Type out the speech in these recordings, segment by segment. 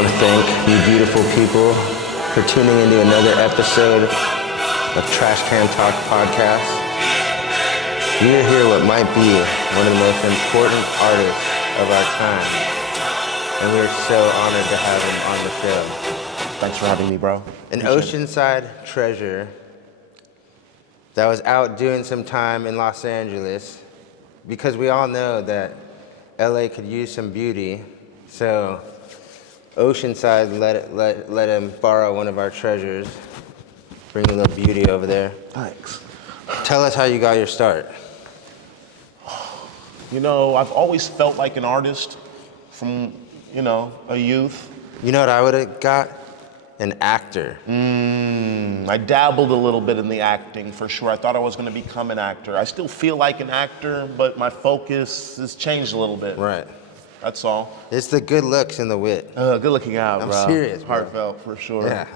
want to thank you beautiful people for tuning into another episode of Trash Can Talk Podcast. We are here what might be one of the most important artists of our time, and we are so honored to have him on the show. Thanks for having me, bro. An oceanside treasure that was out doing some time in Los Angeles, because we all know that LA could use some beauty, so Oceanside let him borrow one of our treasures, bring a little beauty over there. Thanks. Tell us how you got your start. You know, I've always felt like an artist from, a youth. You know what I would have got? An actor. I dabbled a little bit in the acting, for sure. I thought I was going to become an actor. I still feel like an actor, but my focus has changed a little bit. Right. That's all. It's the good looks and the wit. Good looking out, I'm bro. serious, bro. Heartfelt, for sure. Yeah.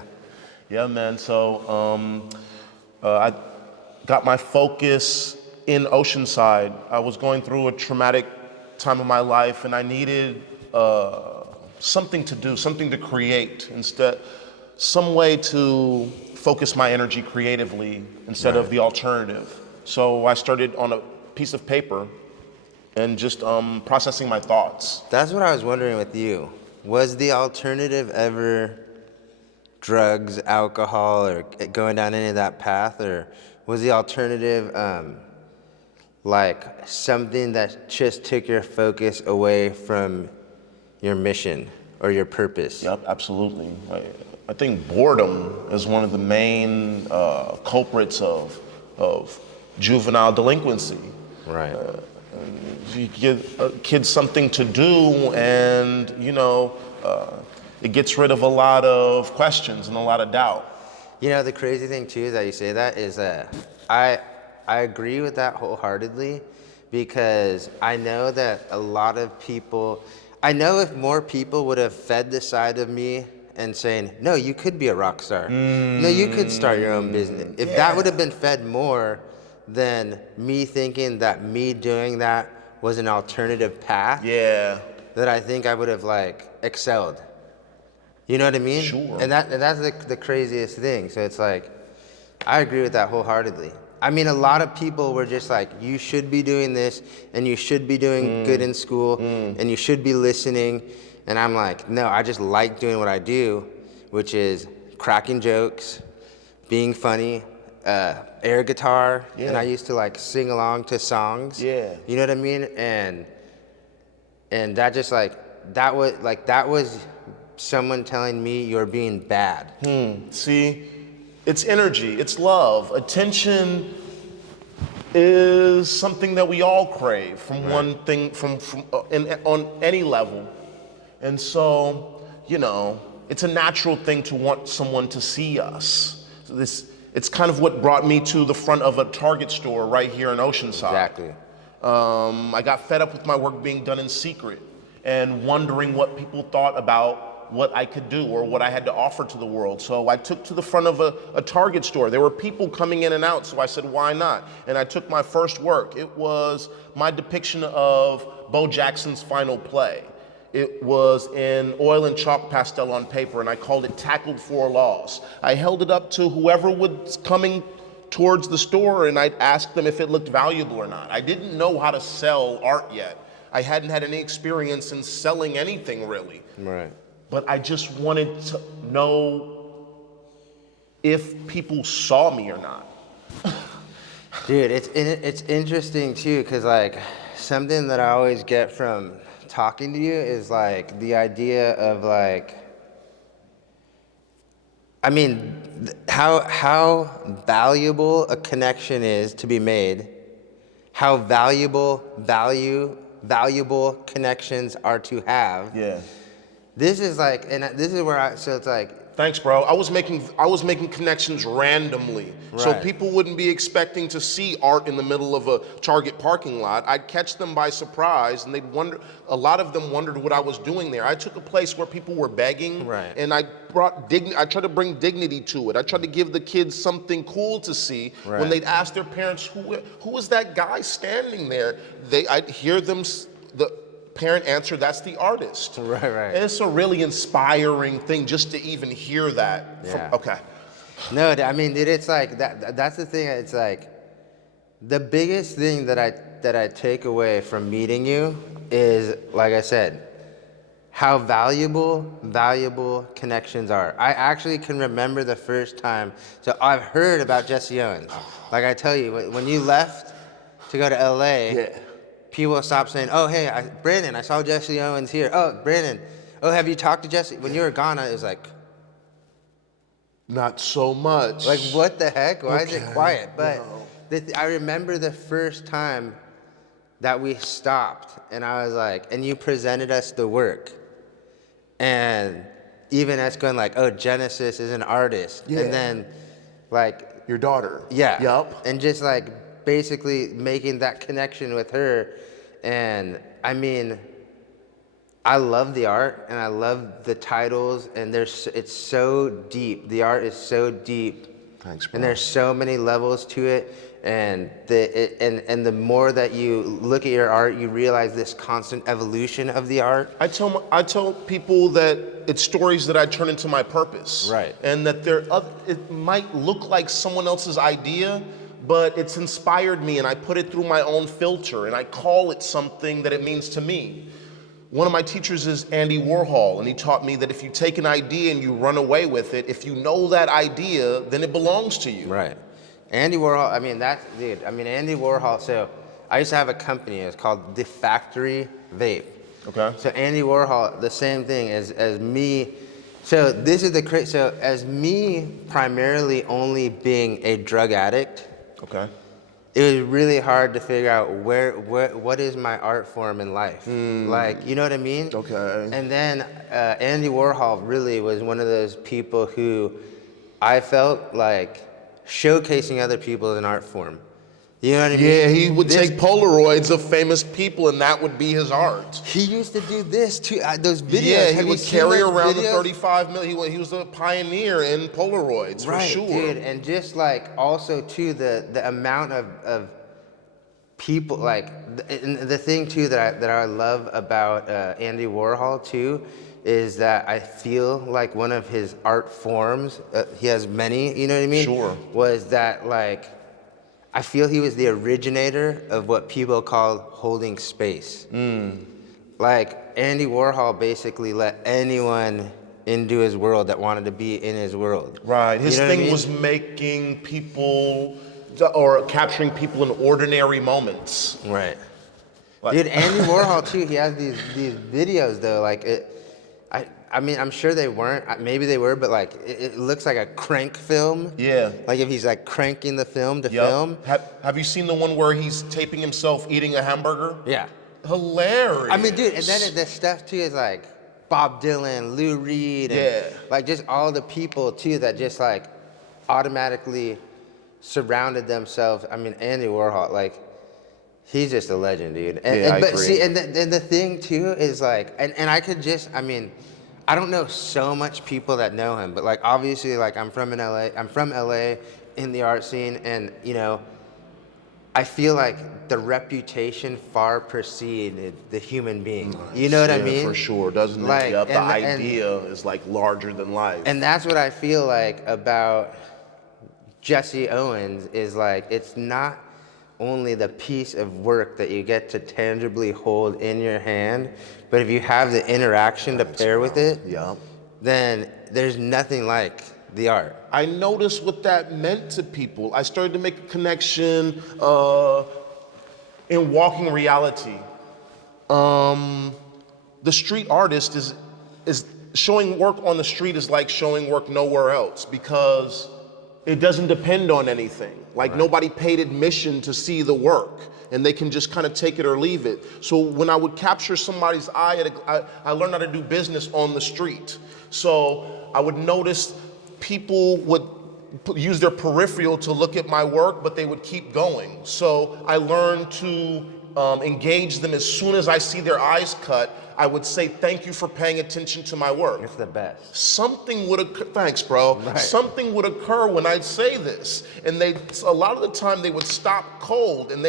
Yeah, man. So I got my focus in Oceanside. I was going through a traumatic time of my life, and I needed something to do, something to create instead, some way to focus my energy creatively instead of the alternative. So I started on a piece of paper and just processing my thoughts. That's what I was wondering with you. Was the alternative ever drugs, alcohol, or going down any of that path? Or was the alternative like something that just took your focus away from your mission or your purpose? Yep, absolutely. I think boredom is one of the main culprits of juvenile delinquency. Right. You give kids something to do, and it gets rid of a lot of questions and a lot of doubt. You know, the crazy thing too is that you say that is that I agree with that wholeheartedly, because I know that a lot of people, I know if more people would have fed the side of me and saying, no, you could be a rock star. No, you could start your own business. If that would have been fed more than me thinking that me doing that was an alternative path, that I think I would have excelled. You know what I mean? Sure. And that's the craziest thing. So it's like, I agree with that wholeheartedly. I mean, a lot of people were just like, you should be doing this, and you should be doing good in school, and you should be listening. And I'm like, no, I just like doing what I do, which is cracking jokes, being funny, air guitar, and I used to sing along to songs. Yeah. You know what I mean? And that just that was someone telling me you're being bad. See, it's energy, it's love. Attention is something that we all crave from one thing, on any level. And so, it's a natural thing to want someone to see us. So it's kind of what brought me to the front of a Target store right here in Oceanside. Exactly. I got fed up with my work being done in secret and wondering what people thought about what I could do or what I had to offer to the world. So I took to the front of a Target store. There were people coming in and out, so I said, why not? And I took my first work. It was my depiction of Bo Jackson's final play. It was in oil and chalk pastel on paper, and I called it Tackled for a Loss. I held it up to whoever was coming towards the store, and I'd ask them if it looked valuable or not. I didn't know how to sell art yet. I hadn't had any experience in selling anything, really. Right. But I just wanted to know if people saw me or not. Dude, it's interesting too, because something that I always get from talking to you is the idea of how valuable a connection is to be made, how valuable connections are to have. Yeah. This is this is where so it's Thanks, bro. I was making connections randomly, so people wouldn't be expecting to see art in the middle of a Target parking lot. I'd catch them by surprise, and they'd wonder. A lot of them wondered what I was doing there. I took a place where people were begging, and I tried to bring dignity to it. I tried to give the kids something cool to see when they'd ask their parents, "Who is that guy standing there?" I'd hear them parent answer, that's the artist. Right. And it's a really inspiring thing just to even hear that. Yeah. Okay. No, I mean, dude, it's like that's the thing. It's like the biggest thing that I take away from meeting you is, like I said, how valuable connections are. I actually can remember the first time. So I've heard about Jessi Owins. Like I tell you, when you left to go to LA, Yeah. people stopped saying, "Oh, hey, Brandon, I saw Jessi Owins here. Oh, Brandon, oh, have you talked to Jessi?" When you were gone, it was like, not so much. like, what the heck? Why is it Okay, quiet? But no. I remember the first time that we stopped, and I was like, and you presented us the work. And even us going like, oh, Genesis is an artist. Yeah. And then like, Your daughter. yeah. Yup. And just like basically making that connection with her. And I mean, I love the art and I love the titles, and it's so deep. The art is so deep. Thanks, bro. And there's so many levels to it. And the more that you look at your art, you realize this constant evolution of the art. I tell people that it's stories that I turn into my purpose. Right. And that it might look like someone else's idea, but it's inspired me, and I put it through my own filter, and I call it something that it means to me. One of my teachers is Andy Warhol, and he taught me that if you take an idea and you run away with it, if you know that idea, then it belongs to you. Right. Andy Warhol, I mean, Andy Warhol, so I used to have a company, it's called The Factory Vape. Okay. So Andy Warhol, the same thing as me. So this is so as me primarily only being a drug addict, Okay. it was really hard to figure out what is my art form in life. Like, you know what I mean? Okay. And then Andy Warhol really was one of those people who I felt like showcasing other people as an art form. You know what I mean? Yeah, he would take Polaroids of famous people, and that would be his art. He used to do this too. Those videos. Yeah, he Have you would seen carry those around the videos? 35 mil. He was a pioneer in Polaroids, Right, for sure. dude. And just like also too the amount of people, like the thing too that I love about Andy Warhol too is that I feel like one of his art forms, he has many, you know what I mean? Sure. Was that like, I feel he was the originator of what people call holding space. Like Andy Warhol basically let anyone into his world that wanted to be in his world. Right. His You know what I thing mean? was making people, or capturing people in ordinary moments. Right. Like- Dude, Andy Warhol too, he has these videos though, like I mean, I'm sure they weren't, maybe they were, but like it looks like a crank film. Yeah. Like if he's like cranking the film to Yup. film. Have you seen the one where he's taping himself eating a hamburger? Yeah. Hilarious. I mean, dude, and then the stuff too is like Bob Dylan, Lou Reed, and Yeah. like just all the people too that just like automatically surrounded themselves. I mean, Andy Warhol, like, he's just a legend, dude. And, Yeah, I but agree. see, and the thing too is like, and I could just, I mean, I don't know so much people that know him, but like obviously, like I'm from LA in the art scene, and you know, I feel like the reputation far preceded the human being. You know what I Yeah, mean? for sure, doesn't it? Like, Yup, the and- idea is like larger than life. And that's what I feel like about Jessi Owens is like, it's not only the piece of work that you get to tangibly hold in your hand, but if you have the interaction to pair with it, Yup. then there's nothing like the art. I noticed what that meant to people. I started to make a connection in walking reality. The street artist is showing work on the street is like showing work nowhere else, because it doesn't depend on anything. Like nobody paid admission to see the work, and they can just kind of take it or leave it. So when I would capture somebody's eye, I learned how to do business on the street. So I would notice people would use their peripheral to look at my work, but they would keep going. So I learned to engage them as soon as I see their eyes cut. I would say, thank you for paying attention to my work. It's the best. Something would occur, thanks bro. Right. Something would occur when I'd say this. And a lot of the time they would stop cold, and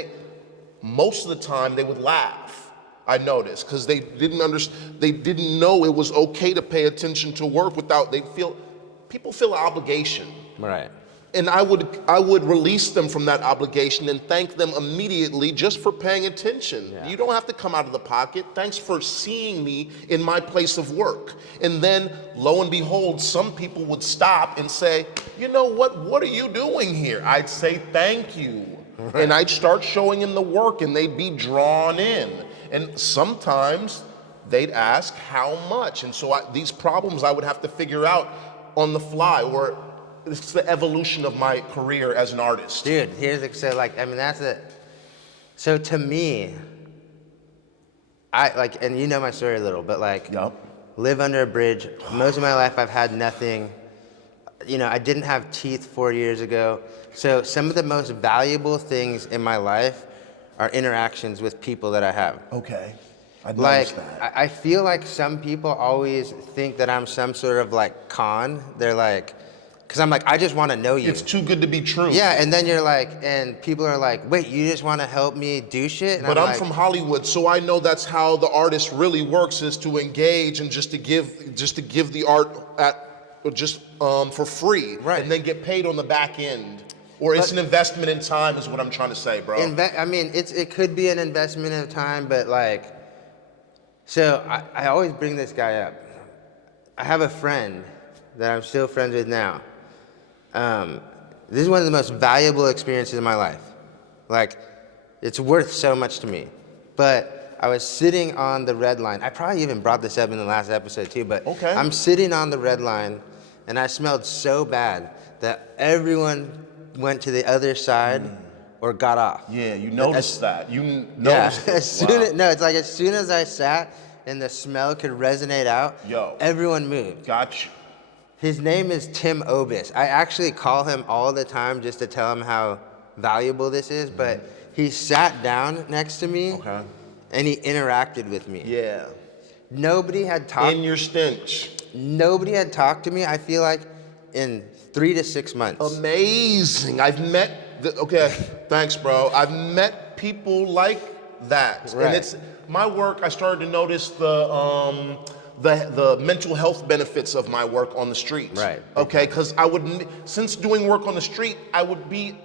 most of the time they would laugh. I noticed, because they didn't know it was okay to pay attention to work without, people feel an obligation. Right. And I would release them from that obligation and thank them immediately just for paying attention. Yeah. You don't have to come out of the pocket. Thanks for seeing me in my place of work. And then, lo and behold, some people would stop and say, you know what are you doing here? I'd say, thank you. Right. And I'd start showing them the work and they'd be drawn in. And sometimes they'd ask how much. And so these problems I would have to figure out on the fly, or it's the evolution of my career as an artist. Dude, so to me, and you know my story a little, but Yep. live under a bridge. Most of my life I've had nothing. I didn't have teeth 4 years ago. So some of the most valuable things in my life are interactions with people that I have. Okay, I noticed that. I feel like some people always think that I'm some sort of con. They're like, because I'm like, I just want to know you. It's too good to be true. Yeah, and then you're like, and people are like, wait, you just want to help me do shit? And But I'm from Hollywood, so I know that's how the artist really works, is to engage and just to give the art for free, right, and then get paid on the back end. Or it's an investment in time, is what I'm trying to say, bro. It could be an investment in time, but so I always bring this guy up. I have a friend that I'm still friends with now. This is one of the most valuable experiences of my life. It's worth so much to me. But I was sitting on the red line. I probably even brought this up in the last episode too, but okay. I'm sitting on the red line and I smelled so bad that everyone went to the other side or got off. Yeah, you noticed that. You noticed it. As soon as I sat and the smell could resonate out, everyone moved. Gotcha. His name is Tim Obis. I actually call him all the time just to tell him how valuable this is, but he sat down next to me and he interacted with me. Yeah. Nobody had talked. In your stench. Nobody had talked to me, I feel like, in 3 to 6 months. Amazing. Thanks, bro. I've met people like that. Right. And it's my work, I started to notice the mental health benefits of my work on the street. Right. Okay, because since doing work on the street, I would make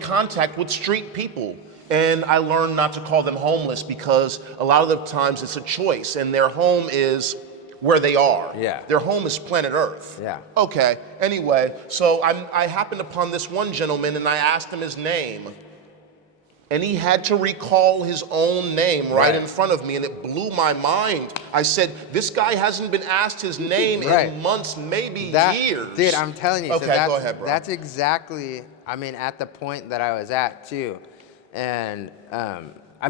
contact with street people. And I learned not to call them homeless, because a lot of the times it's a choice, and their home is where they are. Yeah. Their home is planet Earth. Yeah. Okay, anyway, so I happened upon this one gentleman and I asked him his name. And he had to recall his own name right in front of me, and it blew my mind. I said, this guy hasn't been asked his name in months, maybe years. Dude, I'm telling you. Okay, go ahead, bro. That's exactly, at the point that I was at too. And,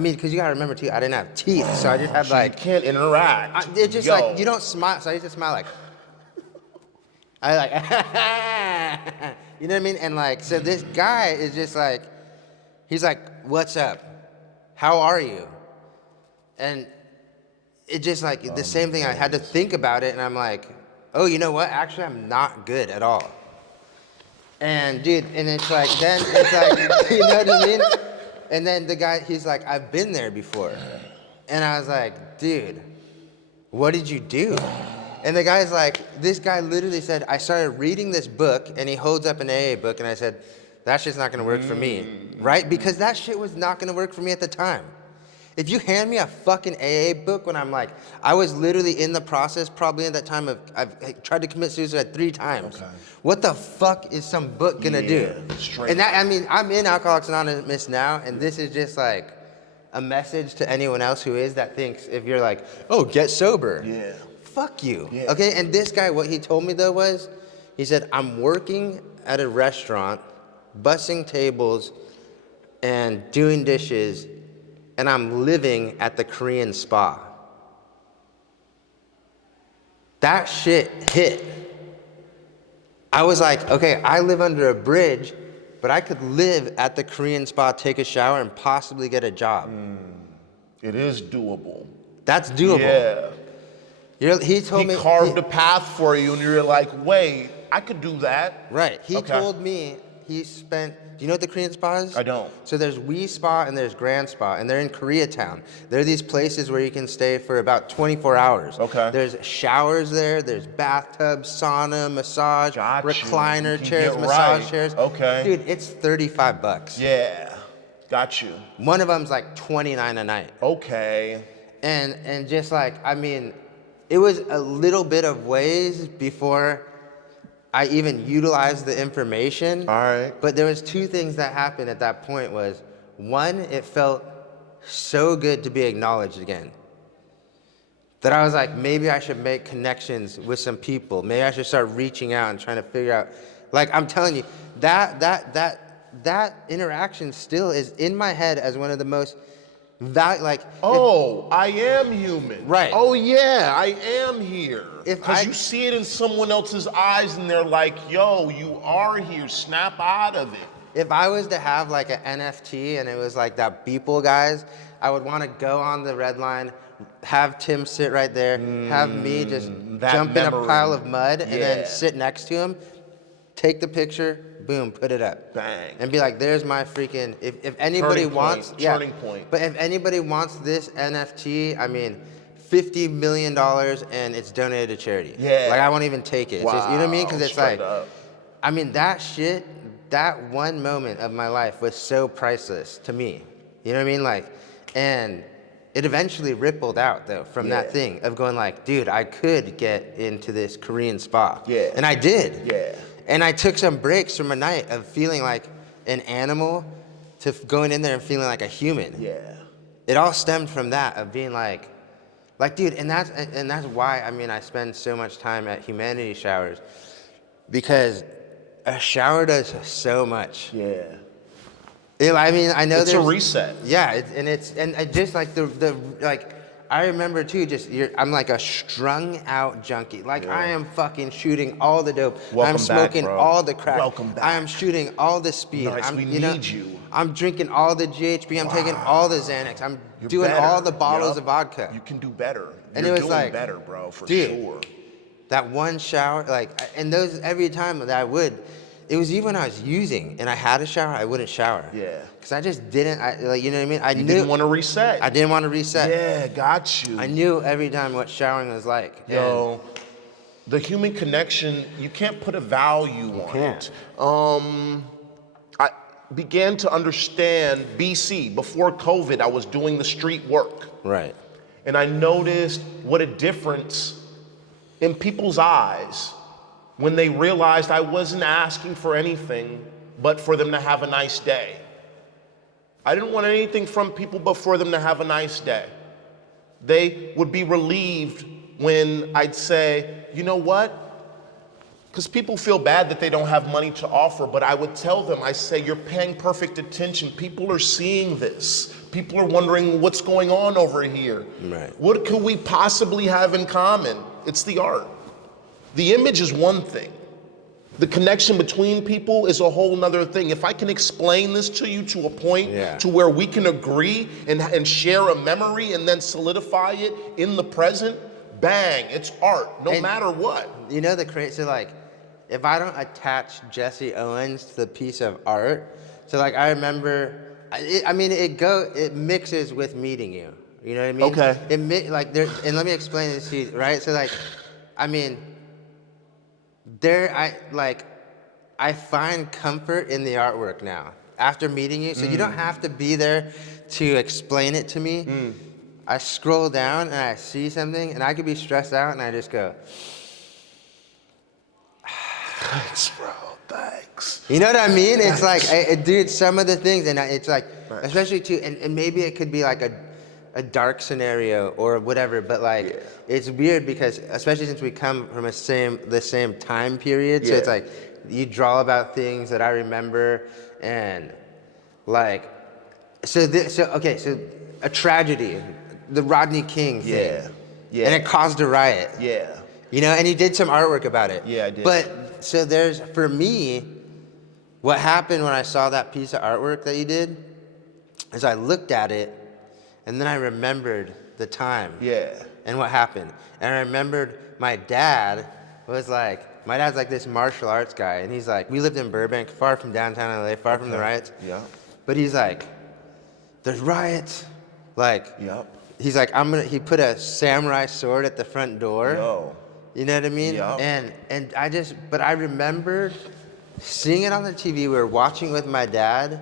because you gotta remember too, I didn't have teeth, so I just had You can't interact. It's just you don't smile, so I used to smile you know what I mean? And so this guy is just he's like, what's up? How are you? And it just the same thing, I had to think about it, and I'm like, oh, you know what? Actually, I'm not good at all. And dude, and it's then it's you know what I mean? And then the guy, he's like, I've been there before. And I was like, dude, what did you do? And the guy's like, this guy literally said, I started reading this book, and he holds up an AA book, and I said, that shit's not gonna work for me, right? Because that shit was not gonna work for me at the time. If you hand me a fucking AA book when I was literally in the process, probably at that time I've tried to commit suicide 3 times. Okay. What the fuck is some book gonna do? And I'm in Alcoholics Anonymous now, and this is just a message to anyone else who is that thinks if you're oh, get sober. Yeah. Fuck you. Yeah. Okay, and this guy, what he told me though was, he said, I'm working at a restaurant, bussing tables and doing dishes, and I'm living at the Korean spa. That shit hit. I was like, okay, I live under a bridge, but I could live at the Korean spa, take a shower, and possibly get a job. It is doable. That's doable. Yeah. He carved a path for you, and you're like, wait, I could do that. Right. He told me, he spent, do you know what the Korean spa is? I don't. So there's Wee Spa and there's Grand Spa, and they're in Koreatown. They're these places where you can stay for about 24 hours. Okay. There's showers there, there's bathtubs, sauna, massage, Got you. recliner You chairs, get massage right. chairs. Okay. Dude, it's $35. Yeah, got you. One of them's like $29 a night. Okay. And just like, I mean, it was a little bit of ways before I even utilized the information. All right. But there was two things that happened at that point was, one, it felt so good to be acknowledged again. That I was like, maybe I should make connections with some people. Maybe I should start reaching out and trying to figure out, like I'm telling you, that interaction still is in my head as one of the most oh, I am human. Right. Oh yeah, I am here. If Because I- you see it in someone else's eyes and they're like, yo, you are here, snap out of it. If I was to have like an NFT and it was like that Beeple guys, I would want to go on the red line, have Tim sit right there, have me just that jump in a memory. pile of mud and then Yeah. sit next to him, take the picture, boom, put it up. Bang. And be like, there's my freaking, if anybody Turning wants, point, yeah. turning point. But if anybody wants this NFT, I mean, $50 million and it's donated to charity. Yeah. Like I won't even take it. It's just, you know what I mean? Because it's Straight like, up. I mean, that shit, that one moment of my life was so priceless to me. You know what I mean? Like, and it eventually rippled out though from that thing of going like, dude, I could get into this Korean spa. Yeah. And I did. Yeah. And I took some breaks from a night of feeling like an animal to going in there and feeling like a human. Yeah. It all stemmed from that of being like, dude, and that's why, I mean, I spend so much time at humanity showers because a shower does so much. Yeah. I mean, I know It's a there's reset. Yeah, and just like the like, I remember too. I'm like a strung out junkie. Like I am fucking shooting all the dope. Welcome I'm smoking back, bro. all the crack. Welcome back. I am shooting all the speed. Nice, we need you. I'm drinking all the GHB. I'm taking all the Xanax. I'm You're doing better. all the bottles Yup. of vodka. You can do better. And You're it was doing like, better, bro, for dude, sure. That one shower, like, and those every time that I would, it was even when I was using and I had a shower, I wouldn't shower. Yeah. Because I just didn't, like, you know what I mean? I You knew. didn't want to reset. I didn't want to reset. Yeah, got you. I knew every time what showering was like. Yo, the human connection, you can't put a value on can't. it. I began to understand BC, before COVID, I was doing the street work. Right. And I noticed what a difference in people's eyes when they realized I wasn't asking for anything but for them to have a nice day. I didn't want anything from people but for them to have a nice day. They would be relieved when I'd say, you know what? Because people feel bad that they don't have money to offer, but I would tell them, I say, you're paying perfect attention. People are seeing this. People are wondering what's going on over here. Right. What could we possibly have in common? It's the art. The image is one thing. The connection between people is a whole nother thing. If I can explain this to you to a point to where we can agree and share a memory and then solidify it in the present, bang, it's art, no matter what. You know the crazy, so like, if I don't attach Jessi Owins to the piece of art, so like I remember, it mixes with meeting you. You know what I mean? Okay. And let me explain this to you, right? So like, I mean, I find comfort in the artwork now after meeting you. So you don't have to be there to explain it to me. I scroll down and I see something and I could be stressed out and I just go, Thanks, bro, thanks. you know what I mean? It's like, dude, some of the things, and it's like, especially too, and maybe it could be like a dark scenario or whatever, but like, it's weird because, especially since we come from the same time period, so it's like, you draw about things that I remember, and like, so a tragedy, the Rodney King thing. Yeah. And it caused a riot. Yeah. You know, and you did some artwork about it. Yeah, I did. But, so for me, what happened when I saw that piece of artwork that you did, is I looked at it, and then I remembered the time. Yeah. And what happened. And I remembered my dad was like, my dad's like this martial arts guy, and he's like, we lived in Burbank, far from downtown LA, far from the riots. Yeah. But he's like, there's riots. Like, Yep. he's like, he put a samurai sword at the front door. Yo. You know what I mean? Yep. And but I remembered seeing it on the TV. We were watching with my dad,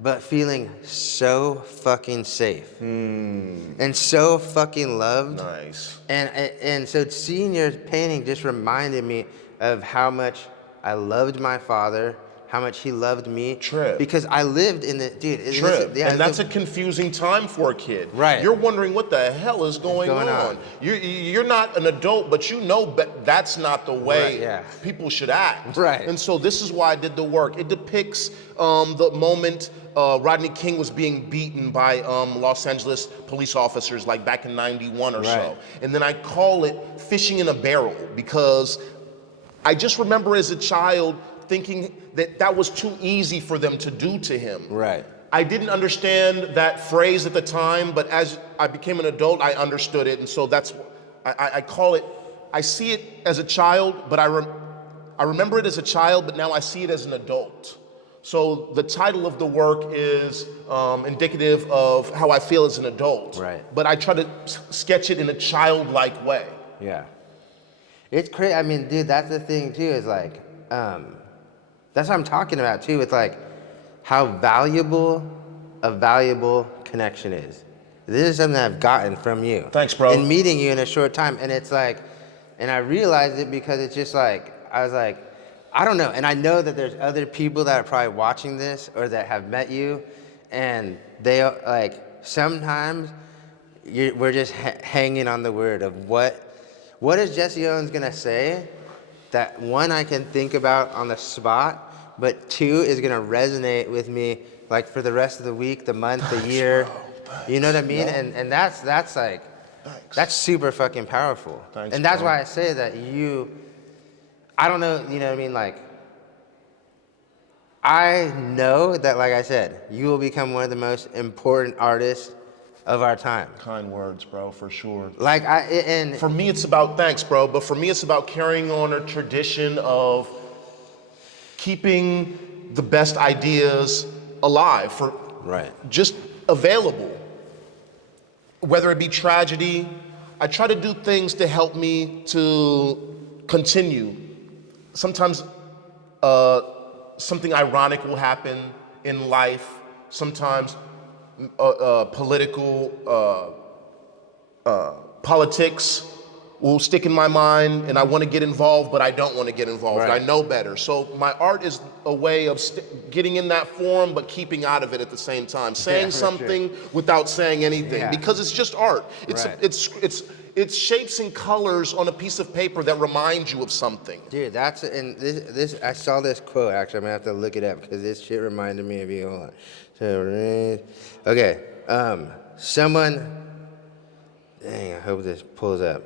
but feeling so fucking safe and so fucking loved. Nice. And so seeing your painting just reminded me of how much I loved my father, how much he loved me. Trip. Because I lived in the, dude. Trip. And that's a confusing time for a kid. Right. You're wondering what the hell is going on. You're not an adult, but you know that's not the way people should act. Right. And so this is why I did the work. It depicts the moment Rodney King was being beaten by Los Angeles police officers, like back in '91 or so. And then I call it fishing in a barrel, because I just remember as a child thinking that was too easy for them to do to him. Right. I didn't understand that phrase at the time, but as I became an adult, I understood it. And so that's, I call it, I see it as a child, but I remember it as a child, but now I see it as an adult. So the title of the work is indicative of how I feel as an adult. Right. But I try to sketch it in a childlike way. Yeah. It's crazy. I mean, dude, that's the thing too, is like, that's what I'm talking about too, with like how valuable a valuable connection is. This is something that I've gotten from you. Thanks, bro. In meeting you in a short time. And it's like, and I realized it because it's just like, I was like, I don't know. And I know that there's other people that are probably watching this or that have met you, and they like, sometimes we're just hanging on the word of what is Jessi Owins gonna say that, one, I can think about on the spot, but two, is gonna resonate with me like for the rest of the week, the month, the year. You know what I mean? Yeah. And that's like, that's super fucking powerful. Thanks, and that's bro. why I say that I don't know, you know what I mean? Like, I know that, like I said, you will become one of the most important artists of our time. Kind words, bro, for sure. Like, and for me, it's about, thanks, bro, but for me, it's about carrying on a tradition of keeping the best ideas alive, just available. Whether it be tragedy, I try to do things to help me to continue. Sometimes something ironic will happen in life. Sometimes politics will stick in my mind, and I want to get involved, but I don't want to get involved. Right. I know better. So my art is a way of getting in that form, but keeping out of it at the same time. Saying something without saying anything, because it's just art. It's shapes and colors on a piece of paper that remind you of something. Dude, and this I saw this quote, actually. I'm gonna have to look it up because this shit reminded me of you. Hold on. So, okay, dang, I hope this pulls up.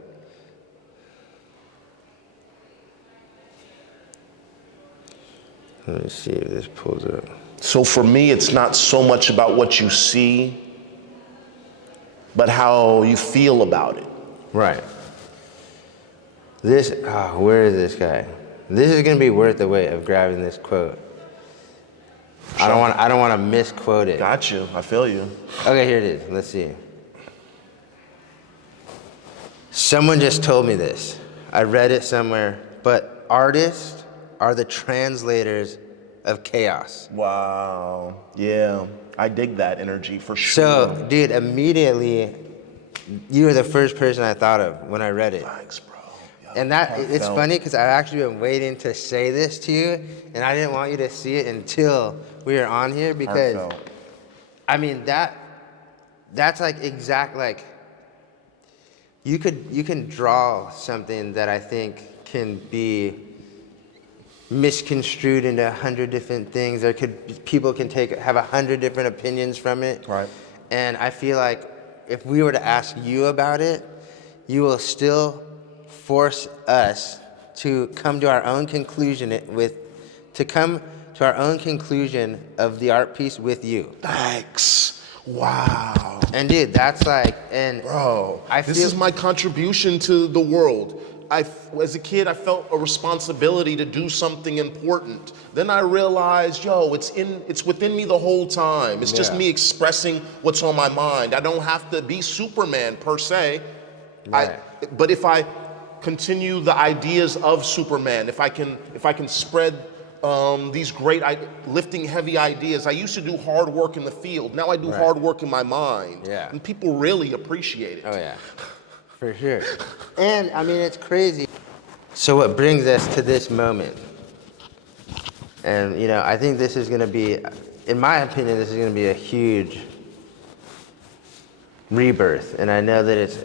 Let me see if this pulls up. So for me, it's not so much about what you see, but how you feel about it. Right. Where is this guy? This is gonna be worth the wait of grabbing this quote. Sure. I don't want to misquote it. Got you. I feel you. Okay, here it is. Let's see. Someone just told me this. I read it somewhere, but artists are the translators of chaos. Wow. Yeah. I dig that energy for sure. So, dude, immediately, you were the first person I thought of when I read it. Thanks, bro. Yeah, and it's funny because I've actually been waiting to say this to you, and I didn't want you to see it until we were on here because, I mean, that's like exact, like, you can draw something that I think can be misconstrued into 100 different things. People can have 100 different opinions from it. Right. And I feel like if we were to ask you about it, you will still force us to come to our own conclusion of the art piece with you. Thanks. Wow. And dude, that's like, bro, this is my contribution to the world. as a kid, I felt a responsibility to do something important. Then I realized, it's within me the whole time. It's just me expressing what's on my mind. I don't have to be Superman per se. Right. But if I continue the ideas of Superman, if I can spread these great lifting heavy ideas. I used to do hard work in the field. Now I do hard work in my mind. Yeah. And people really appreciate it. Oh yeah, for sure. And I mean, it's crazy. So what brings us to this moment? And you know, I think this is gonna be, in my opinion, this is gonna be a huge rebirth. And I know that it's,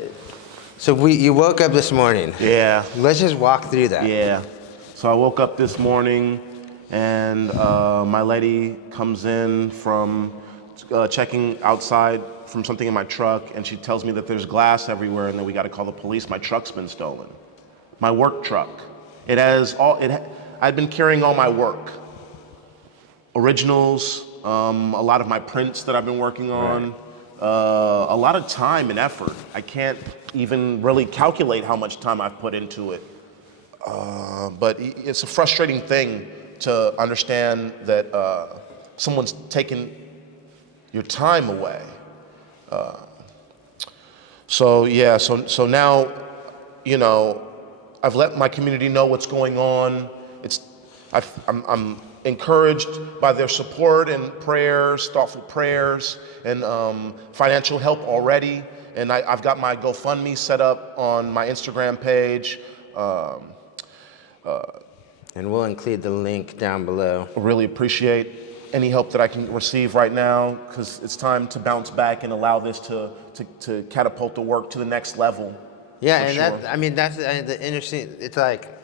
so you woke up this morning. Yeah. Let's just walk through that. Yeah. So I woke up this morning and my lady comes in from checking outside from something in my truck, and she tells me that there's glass everywhere and that we got to call the police. My truck's been stolen. My work truck. I've been carrying all my work. Originals, a lot of my prints that I've been working on, a lot of time and effort. I can't even really calculate how much time I've put into it. But it's a frustrating thing to understand that someone's taken your time away. So now, you know, I've let my community know what's going on. I'm encouraged by their support and prayers, thoughtful prayers, and financial help already. And I've got my GoFundMe set up on my Instagram page. And we'll include the link down below. I really appreciate any help that I can receive right now, because it's time to bounce back and allow this to catapult the work to the next level. Yeah, and sure. That's the interesting, it's like,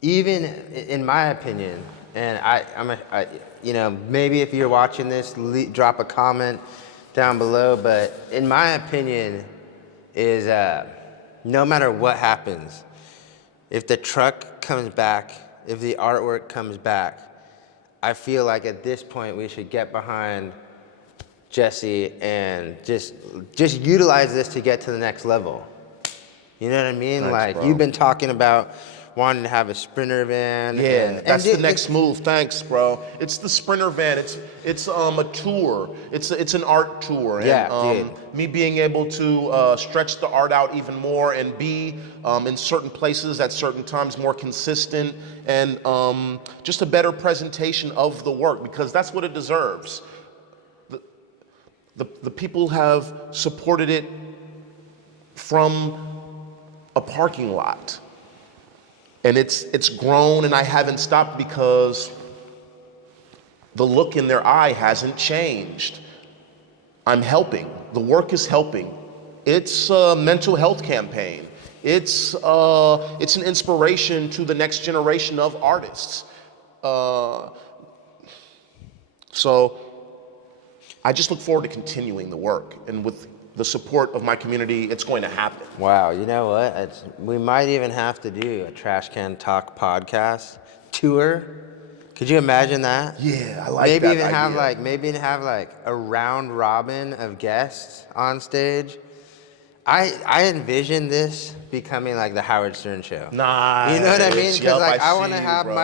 even in my opinion, and I you know, maybe if you're watching this, drop a comment down below, but in my opinion is no matter what happens, if the truck comes back, if the artwork comes back, I feel like at this point we should get behind Jessi and just utilize this to get to the next level. You know what I mean? Thanks, like, bro. You've been talking about wanting to have a Sprinter van. Yeah, that's the next move. Thanks, bro. It's the Sprinter van. It's a tour. It's an art tour. Yeah, and, me being able to stretch the art out even more and be in certain places at certain times more consistent, and just a better presentation of the work, because that's what it deserves. The people have supported it from a parking lot. And it's grown, and I haven't stopped because the look in their eye hasn't changed. I'm helping. The work is helping. It's a mental health campaign. It's an inspiration to the next generation of artists. So I just look forward to continuing the work, and with the support of my community, it's going to happen. Wow, you know what? We might even have to do a Trash Can Talk podcast tour. Could you imagine that? Yeah, I like maybe that even idea. Maybe even have like a round robin of guests on stage. I envision this becoming like the Howard Stern show. Nice. You know what I mean? Because I want to see you, have bro.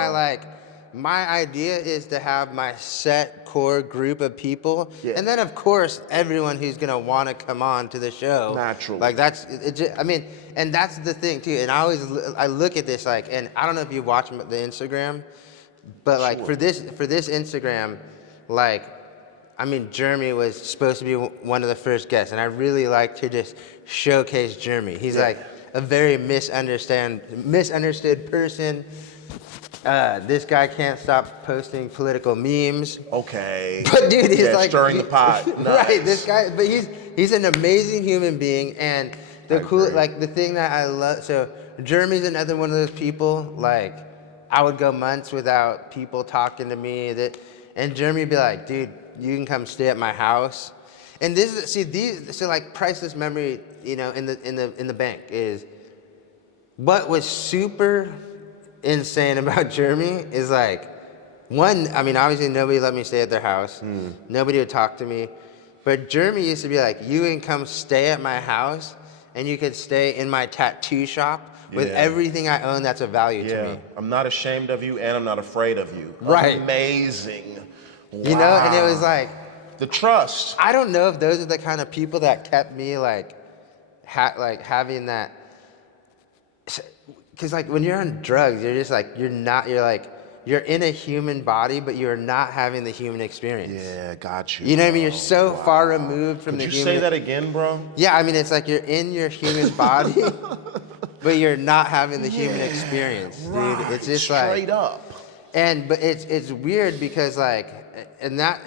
my idea is to have my set core group of people, and then of course everyone who's gonna want to come on to the show. Naturally. Like that's it. And that's the thing too. And I look at this like, and I don't know if you watch the Instagram, but like Sure. for this Instagram, like, Jeremy was supposed to be one of the first guests, and I really like to just showcase Jeremy. He's like a very misunderstood person. This guy can't stop posting political memes. Okay. But dude, he's like stirring the pot. Nice. Right, this guy, but he's an amazing human being, and the thing that I love. So Jeremy's another one of those people. Like, I would go months without people talking to me, and Jeremy would be like, dude, you can come stay at my house. And like priceless memory, you know, in the bank is what was super insane about Jeremy is like, one, obviously nobody let me stay at their house. Nobody would talk to me. But Jeremy used to be like, you can come stay at my house and you could stay in my tattoo shop with Yeah. everything I own that's of value to me. I'm not ashamed of you, and I'm not afraid of you. Right. Amazing. You know, and it was like, the trust. I don't know if those are the kind of people that kept me like having that, because like when you're on drugs, you're just like, you're in a human body, but you're not having the human experience. Yeah, got you. You know what I mean? You're so far removed from the Could human. you say that again, bro? Yeah, I mean, it's like you're in your human body, but you're not having the human experience, dude. Right. It's just straight like, up. but it's weird because like, and that,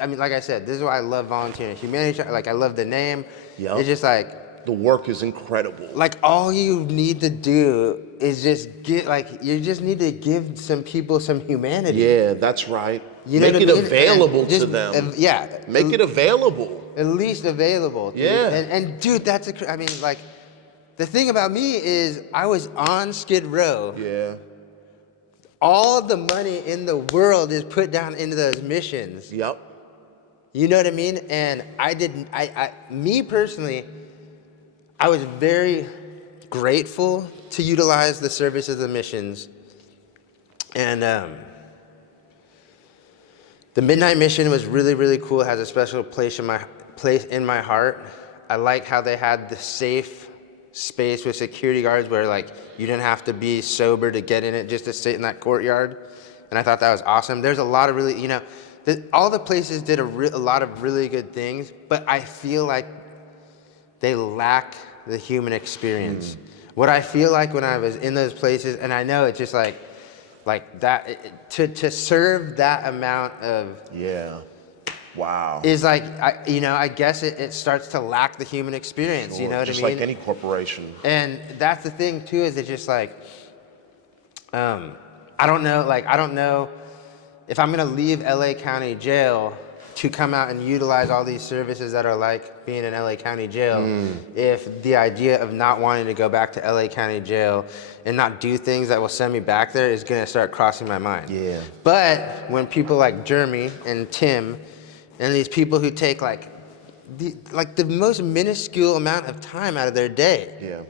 I mean, like I said, this is why I love volunteering. Humanity, like I love the name. Yep. It's just like, The work is incredible. like all you need to do is just you just need to give some people some humanity. Yeah, that's right. You know Make what it I mean? available And to just, them. Yeah. Make it available. At least available. Dude. Yeah. And dude, I mean, like, the thing about me is I was on Skid Row. Yeah. All the money in the world is put down into those missions. Yep. You know what I mean? And me personally, I was very grateful to utilize the services of the missions. And the Midnight Mission was really, really cool. It has a special place in my heart. I like how they had the safe space with security guards where like you didn't have to be sober to get in it, just to sit in that courtyard. And I thought that was awesome. There's a lot of really, you know, all the places did a lot of really good things, but I feel like they lack the human experience. What I feel like when I was in those places, and I know it's just like that, to serve that amount of, Yeah. Wow. is like, I guess it starts to lack the human experience, you know what I mean? Just like any corporation. And that's the thing too, is it's just like, I don't know if I'm gonna leave LA County Jail to come out and utilize all these services that are like being in LA County Jail, if the idea of not wanting to go back to LA County Jail and not do things that will send me back there is gonna start crossing my mind. Yeah. But when people like Jeremy and Tim and these people who take like the most minuscule amount of time out of their day Yeah.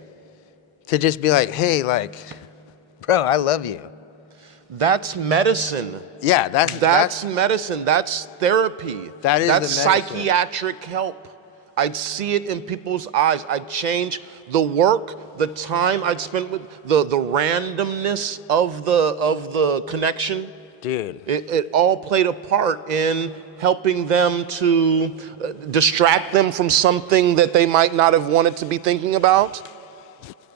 to just be like, hey, like, bro, I love you. That's medicine. Yeah, That's medicine. That's therapy. That's the medicine. Psychiatric help. I'd see it in people's eyes. I'd change the work, the time I'd spent with the randomness of the connection. Dude. It all played a part in helping them to distract them from something that they might not have wanted to be thinking about.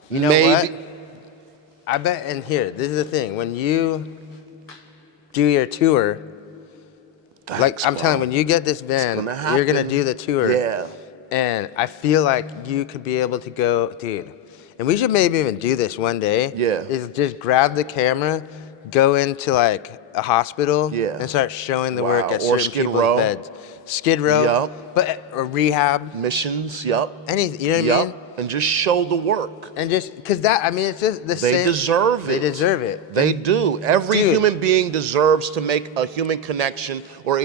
You know what? I bet, and here, this is the thing. When you do your tour, I'm telling you, when you get this van, you're going to do the tour. Yeah. And I feel like you could be able to go, dude, and we should maybe even do this one day. Yeah. Is just grab the camera, go into like a hospital, Yeah. and start showing the Wow. work at Or certain Skid people's Row. beds. Skid Row, Yup. or rehab, Missions, yup. anything, you know what I Yup. mean? And just show the work. And just, because it's just the same. They deserve They it. deserve it. They do. Every Dude. human being deserves to make a human connection or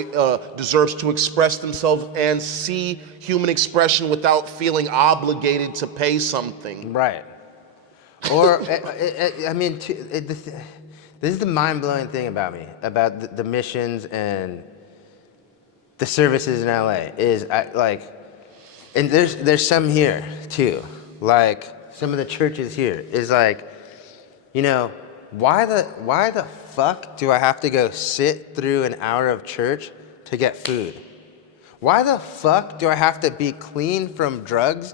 deserves to express themselves and see human expression without feeling obligated to pay something. Right. Or, this is the mind-blowing thing about me, about the missions and the services in LA, is and there's some here too, like some of the churches here, is like, you know, why the fuck do I have to go sit through an hour of church to get food? Why the fuck do I have to be clean from drugs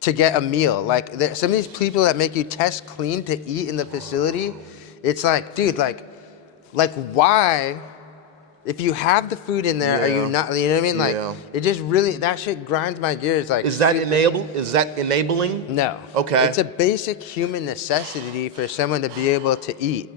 to get a meal? Like, some of these people that make you test clean to eat in the facility, it's like, dude, like why, if you have the food in there, are you not, you know what I mean? Like, it just really, that shit grinds my gears. Like, Is that enabling? no. Okay. It's a basic human necessity for someone to be able to eat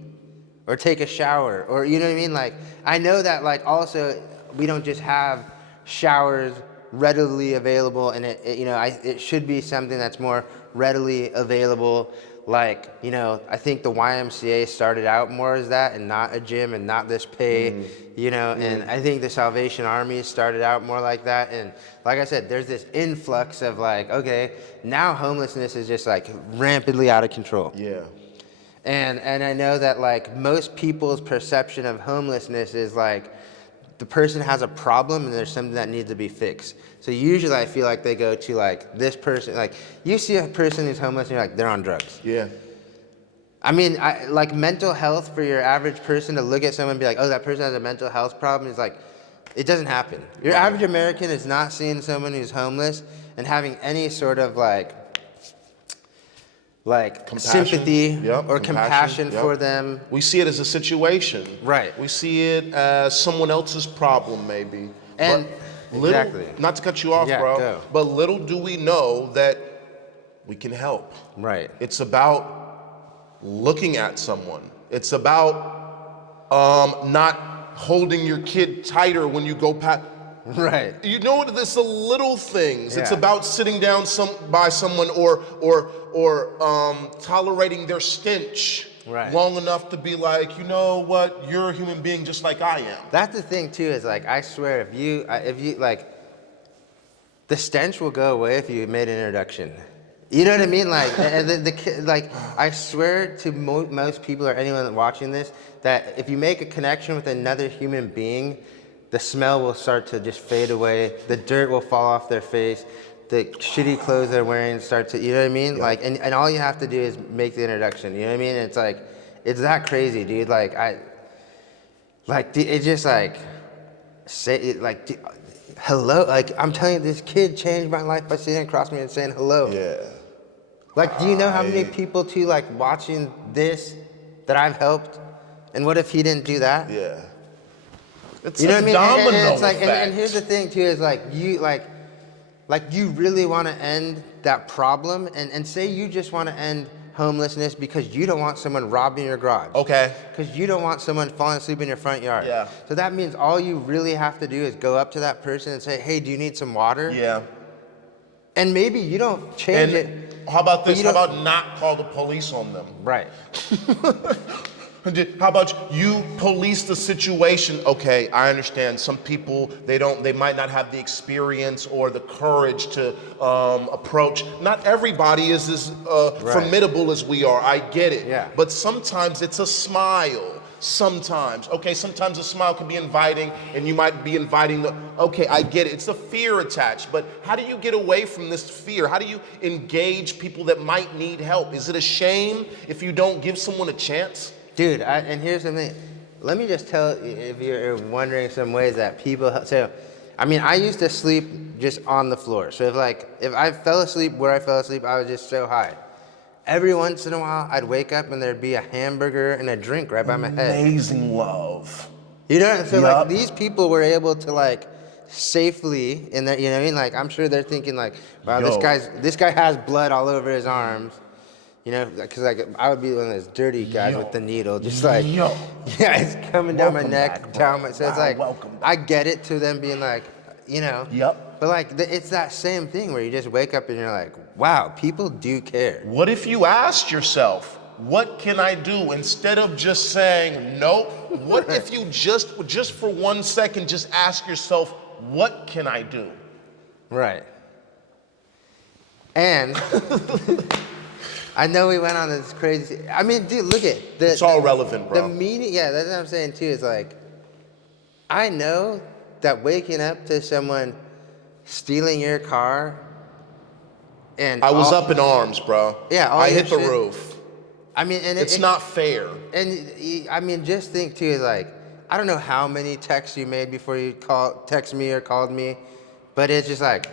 or take a shower, or, you know what I mean? Like, I know that, like, also, we don't just have showers readily available, and it should be something that's more readily available. like, you know, I think the YMCA started out more as that and not a gym and not this pay, you know, and I think the Salvation Army started out more like that. And like I said, there's this influx of like, okay, now homelessness is just like rampantly out of control. Yeah. And I know that like most people's perception of homelessness is like the person has a problem and there's something that needs to be fixed. So usually I feel like they go to like this person, like you see a person who's homeless and you're like, they're on drugs. Yeah. I mean, like mental health for your average person to look at someone and be like, oh, that person has a mental health problem is like, it doesn't happen. Your average American is not seeing someone who's homeless and having any sort of like sympathy or compassion for them. We see it as a situation. Right. We see it as someone else's problem, maybe. And exactly. Not to cut you off, bro, go. but little do we know that we can help. Right. It's about looking at someone. It's about not holding your kid tighter when you go past. Right. You know what? It's the little things. Yeah. It's about sitting down by someone or tolerating their stench long enough to be like, you know what? You're a human being just like I am. That's the thing too. Is like I swear, if you like, the stench will go away if you made an introduction. You know what I mean? Like like I swear to most people or anyone watching this that if you make a connection with another human being, the smell will start to just fade away. The dirt will fall off their face. The shitty clothes they're wearing start to, you know what I mean? Yeah. Like, and all you have to do is make the introduction. You know what I mean? It's like, it's that crazy, dude. Like, it's just like, say it, like, hello. Like, I'm telling you, this kid changed my life by sitting across me and saying hello. Yeah. Like, do you know how many people too, like, watching this that I've helped? And what if he didn't do that? Yeah. It's you know what I mean? And it's like, effect. and here's the thing too, is like you you really want to end that problem, and say you just want to end homelessness because you don't want someone robbing your garage. Okay. Because you don't want someone falling asleep in your front yard. Yeah. So that means all you really have to do is go up to that person and say, hey, do you need some water? Yeah. And maybe you don't change it. How about this? How about not call the police on them? Right. How about you police the situation? Okay, I understand. Some people, they might not have the experience or the courage to approach. Not everybody is as formidable as we are. I get it. Yeah. But sometimes it's a smile. Sometimes. Okay, sometimes a smile can be inviting and you might be inviting okay, I get it. It's a fear attached. But how do you get away from this fear? How do you engage people that might need help? Is it a shame if you don't give someone a chance? Dude, and here's something. Let me just tell, if you're wondering some ways that people, so, I mean, I used to sleep just on the floor. So if I fell asleep where I fell asleep, I was just so high. Every once in a while, I'd wake up and there'd be a hamburger and a drink right by my head. Amazing love. You know, so like these people were able to like safely, in that, you know what I mean? Like, I'm sure they're thinking like, wow, this guy has blood all over his arms. You know, because like I would be one of those dirty guys with the needle, just like, yeah, it's coming down my neck, down my. So it's like, I get it to them being like, you know. Yep. But like, it's that same thing where you just wake up and you're like, wow, people do care. What if you asked yourself, what can I do? Instead of just saying nope, what if you just for 1 second, just ask yourself, what can I do? Right. And. I know we went on this crazy. I mean, dude, look at it's all relevant, bro. The meaning, yeah, that's what I'm saying too. Is like, I know that waking up to someone stealing your car, and I was up in arms, bro. Yeah, I hit the roof. I mean, and it's not fair. And I mean, just think too. Is like, I don't know how many texts you made before you text me or called me, but it's just like.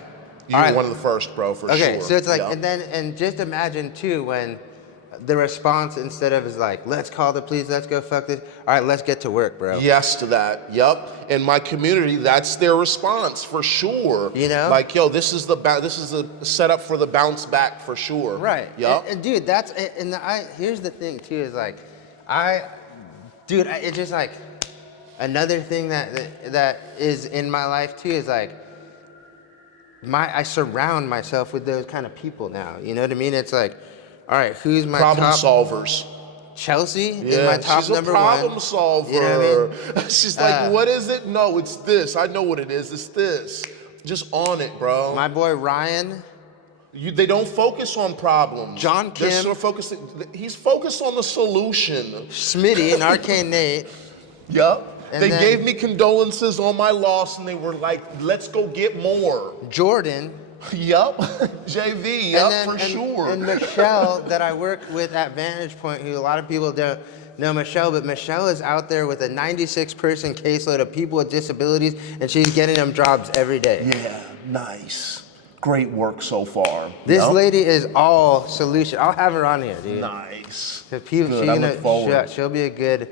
You were one of the first, bro, for sure. Okay, so it's like, and just imagine too when the response instead of is like, let's call the police, let's go fuck this. All right, let's get to work, bro. Yes to that. Yup. In my community, that's their response for sure. You know, like, yo, this is the setup for the bounce back for sure. Right. Yup. And dude, here's the thing too is like, it's just like another thing that is in my life too is like. I surround myself with those kind of people now. You know what I mean? It's like, All right, who's my Problem top? solvers. Chelsea is my top she's number a problem one. solver. You know what I mean? She's like, what is it? No, it's this. I know what it is. It's this. Just on it, bro. My boy Ryan. They don't focus on problems. John They're Kim. so focused. He's focused on the solution. Smitty and Arcane Nate. Yup. And They then- gave me condolences on my loss, and they were like, let's go get more. Jordan. Yup. JV, yup, for sure. And Michelle, that I work with at Vantage Point, who a lot of people don't know Michelle, but Michelle is out there with a 96-person caseload of people with disabilities, and she's getting them jobs every day. Yeah, nice. Great work so far. This lady is all solution. I'll have her on here, dude. Nice. People, Good, I look forward. she'll be a good,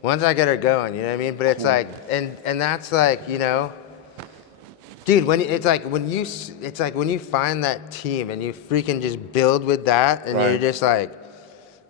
once I get her going, you know what I mean? But it's like, and that's like, you know, dude, it's like when you find that team and you freaking just build with that, and you're just like,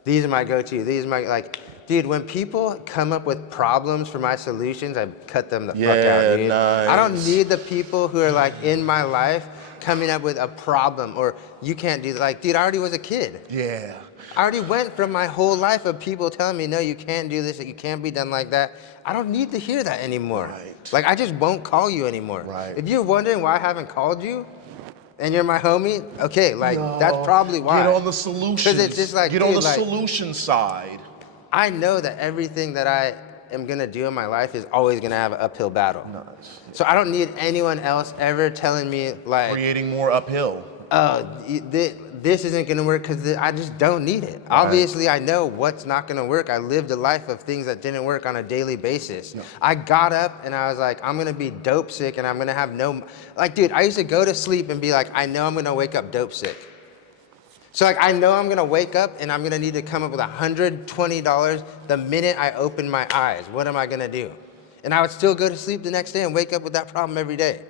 these are my go-to, these are my, like, dude, when people come up with problems for my solutions, I cut them the fuck out, dude. Nice. I don't need the people who are like in my life coming up with a problem or you can't do that. Like, dude, I already was a kid. Yeah. I already went from my whole life of people telling me, no, you can't do this, you can't be done like that. I don't need to hear that anymore. Right. Like, I just won't call you anymore. Right. If you're wondering why I haven't called you and you're my homie, okay, like, that's probably why. Get on the solutions. 'Cause it's just like, get on dude, the like, solution side. I know that everything that I am gonna do in my life is always gonna have an uphill battle. Nice. So I don't need anyone else ever telling me like, Creating more uphill. oh, this isn't gonna work because I just don't need it. Right. Obviously, I know what's not gonna work. I lived a life of things that didn't work on a daily basis. No. I got up and I was like, I'm gonna be dope sick and I'm gonna have no, like, dude, I used to go to sleep and be like, I know I'm gonna wake up dope sick. So like, I know I'm gonna wake up and I'm gonna need to come up with $120 the minute I open my eyes. What am I gonna do? And I would still go to sleep the next day and wake up with that problem every day.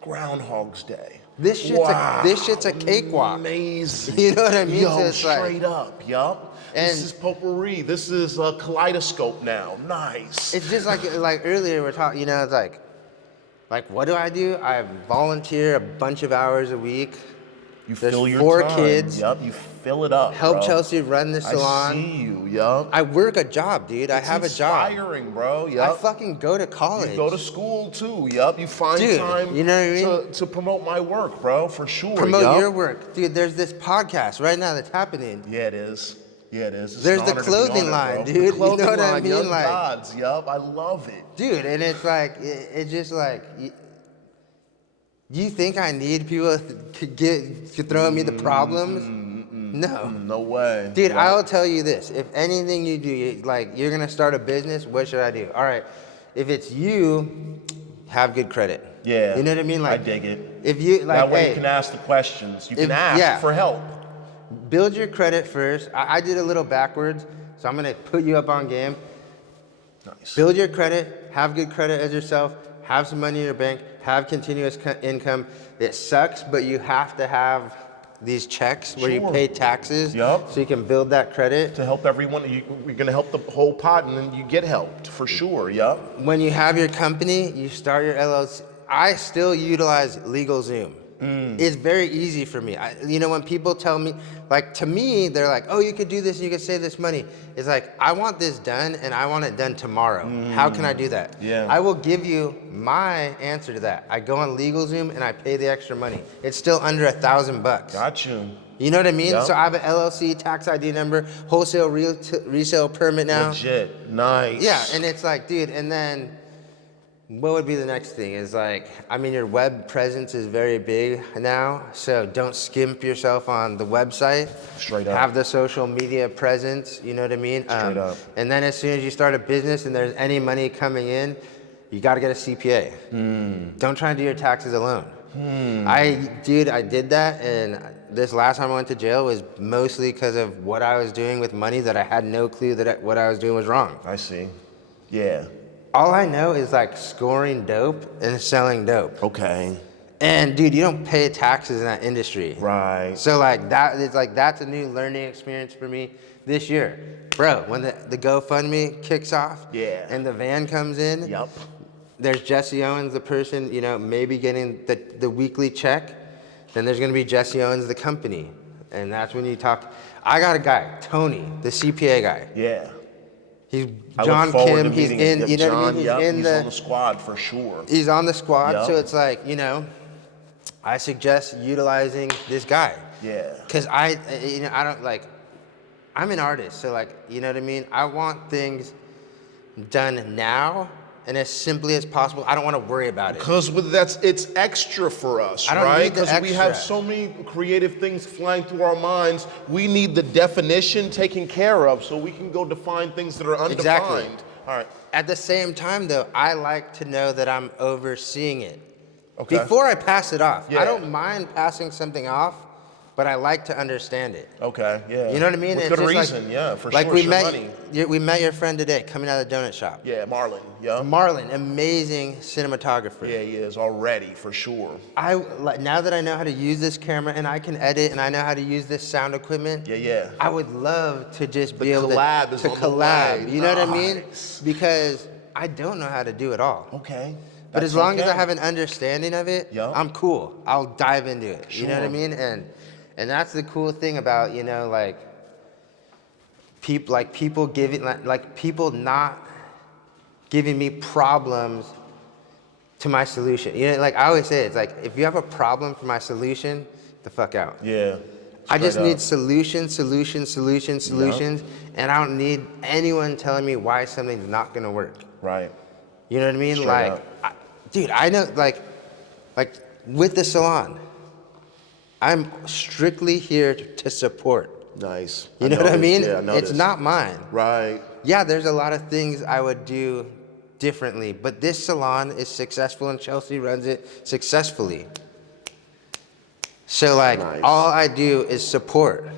Groundhog's Day. This shit's a cakewalk. Amazing. You know what I mean? Yo, so straight like, up, yup. This is potpourri. This is a kaleidoscope now. Nice. It's just like earlier we're talking, you know, it's like what do? I volunteer a bunch of hours a week. You There's fill your 4 time. kids. Yup, you fill it up. Help bro. Chelsea run the salon. I see you, yup. I work a job, dude. I have a job. Inspiring, bro. Yup. I fucking go to college. You go to school too, yup. You find time you know what I mean? to promote my work, bro, for sure. Promote your work. Dude, there's this podcast right now that's happening. Yeah, it is. Yeah, it is. It's there's an the honor clothing to be on line, it, bro. dude. The clothing you know what line, I mean? Young Like, Gods, yup. I love it. Dude, and it's like, it's just like, you think I need people to throw me the problems? No. No way. Dude, I'll tell you this. If anything you do, you're going to start a business, what should I do? All right, if it's you, have good credit. Yeah. You know what I mean? Like, I dig it. If you, like, that way hey, you can ask the questions. You can ask for help. Build your credit first. I did a little backwards, so I'm going to put you up on game. Nice. Build your credit, have good credit as yourself, have some money in your bank, have continuous income. It sucks, but you have to have these checks where you pay taxes so you can build that credit. To help everyone, you're going to help the whole pot and then you get helped, for sure, yup. When you have your company, you start your LLC. I still utilize LegalZoom. It's very easy for me. You know, when people tell me, like, to me, they're like, oh, you could do this and you could save this money. It's like, I want this done and I want it done tomorrow. How can I do that? Yeah. I will give you my answer to that. I go on LegalZoom and I pay the extra money. It's still under $1,000. Got you. You know what I mean? Yep. So I have an LLC, tax ID number, wholesale resale permit now. Legit. Nice. Yeah, and it's like, dude, and then what would be the next thing? Is like, I mean, your web presence is very big now, so don't skimp yourself on the website. Straight up. Have the social media presence, you know what I mean? Straight up. And then as soon as you start a business and there's any money coming in, you gotta get a CPA. Don't try and do your taxes alone. I did that, and this last time I went to jail was mostly because of what I was doing with money that I had no clue that what I was doing was wrong. I see. Yeah. All I know is like scoring dope and selling dope. Okay. And dude, you don't pay taxes in that industry. Right. So like that, it's like that's a new learning experience for me this year. Bro, when the GoFundMe kicks off and the van comes in, there's Jessi Owins, the person, you know, maybe getting the weekly check. Then there's gonna be Jessi Owins, the company. And that's when you talk. I got a guy, Tony, the CPA guy. Yeah. He's I John look forward Kim. to He's meeting in. him. You know John, what I mean? he's on the squad for sure. He's on the squad. Yep. So it's like, you know, I suggest utilizing this guy. Yeah. Because you know, I don't like. I'm an artist, so like, you know what I mean? I want things done now and as simply as possible. I don't want to worry about it. Because it's extra for us, I don't right? need the Because we have extra. so many creative things flying through our minds. We need the definition taken care of so we can go define things that are undefined. Exactly. All right. At the same time, though, I like to know that I'm overseeing it. Okay. Before I pass it off. Yeah. I don't mind passing something off, but I like to understand it. Okay, yeah. You know what I mean? With It's good just reason, yeah, for like sure. we It's your money. we met your friend today coming out of the donut shop. Yeah, Marlon, yeah. Marlon, amazing cinematographer. Yeah, he is already, for sure. Now that I know how to use this camera and I can edit and I know how to use this sound equipment, Yeah. I would love to just be able collab is to on the collab. way. You know what I mean? Nice. Because I don't know how to do it all. Okay. But That's as long as I okay. have an understanding of it, Yeah. I'm cool. I'll dive into it. You know what I Sure. mean? And that's the cool thing about, you know, like people giving like people not giving me problems to my solution. You know, like I always say, it's like if you have a problem for my solution, the fuck out. Yeah. I just straight need up. solutions, and I don't need anyone telling me why something's not gonna work. Right. You know what I mean? Straight Like, up. dude, I know, like with the salon, I'm strictly here to support. Nice. You know what I mean? Yeah, I It's noticed. not mine. Right. Yeah, there's a lot of things I would do differently, but this salon is successful and Chelsea runs it successfully. So like, Nice. all I do is support.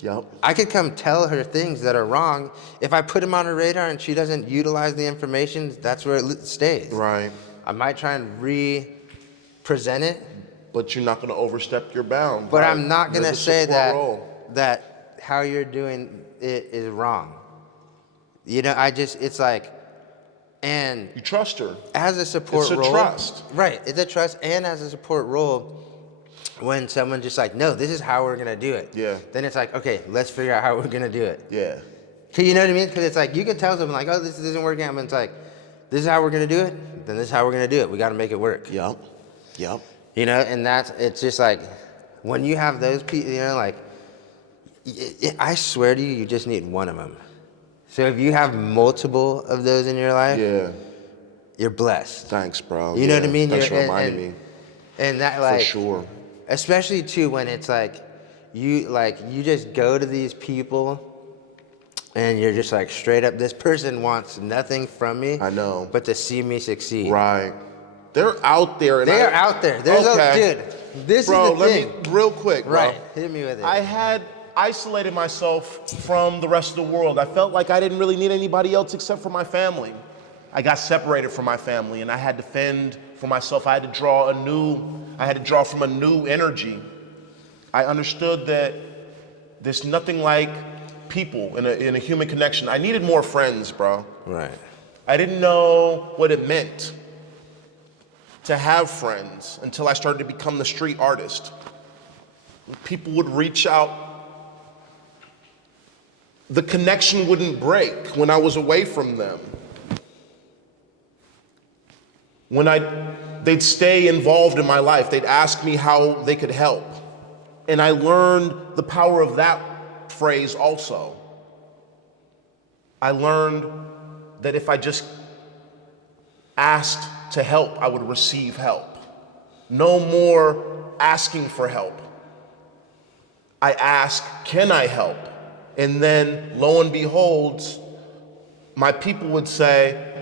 Yep. I could come tell her things that are wrong. If I put them on her radar and she doesn't utilize the information, that's where it stays. Right. I might try and re-present it, But you're not going to overstep your bound. but right? I'm not gonna There's a say support that role. that how you're doing it is wrong. You know, it's like, and You trust her. as a support It's a role, trust. right? It's a trust, and as a support role, when someone just like, no, this is how we're gonna do it. Yeah. Then it's like, okay, let's figure out how we're gonna do it. Yeah. 'Cause you know what I mean? Because it's like you can tell someone like, oh, this isn't working out, and it's like, this is how we're gonna do it. Then this is how we're gonna do it. We got to make it work. Yep. Yep. You know, and it's just like when you have those people, you know, like I swear to you, you just need one of them. So if you have multiple of those in your life, Yeah. you're blessed. Thanks, bro. You know what I mean? Thanks for You're- reminding me. And that like, For sure. especially too when it's like you just go to these people and you're just like straight up, this person wants nothing from me. I know. But to see me succeed. Right. They're out there. And They are out there. There's Okay. dude, this Bro, is the thing. real quick, bro. Right, hit me with it. I had isolated myself from the rest of the world. I felt like I didn't really need anybody else except for my family. I got separated from my family and I had to fend for myself. I had to draw from a new energy. I understood that there's nothing like people in a human connection. I needed more friends, bro. Right. I didn't know what it meant to have friends until I started to become the street artist. People would reach out. The connection wouldn't break when I was away from them. They'd stay involved in my life, they'd ask me how they could help. And I learned the power of that phrase also. I learned that if I just asked to help, I would receive help. No more asking for help. I ask, can I help? And then lo and behold, my people would say,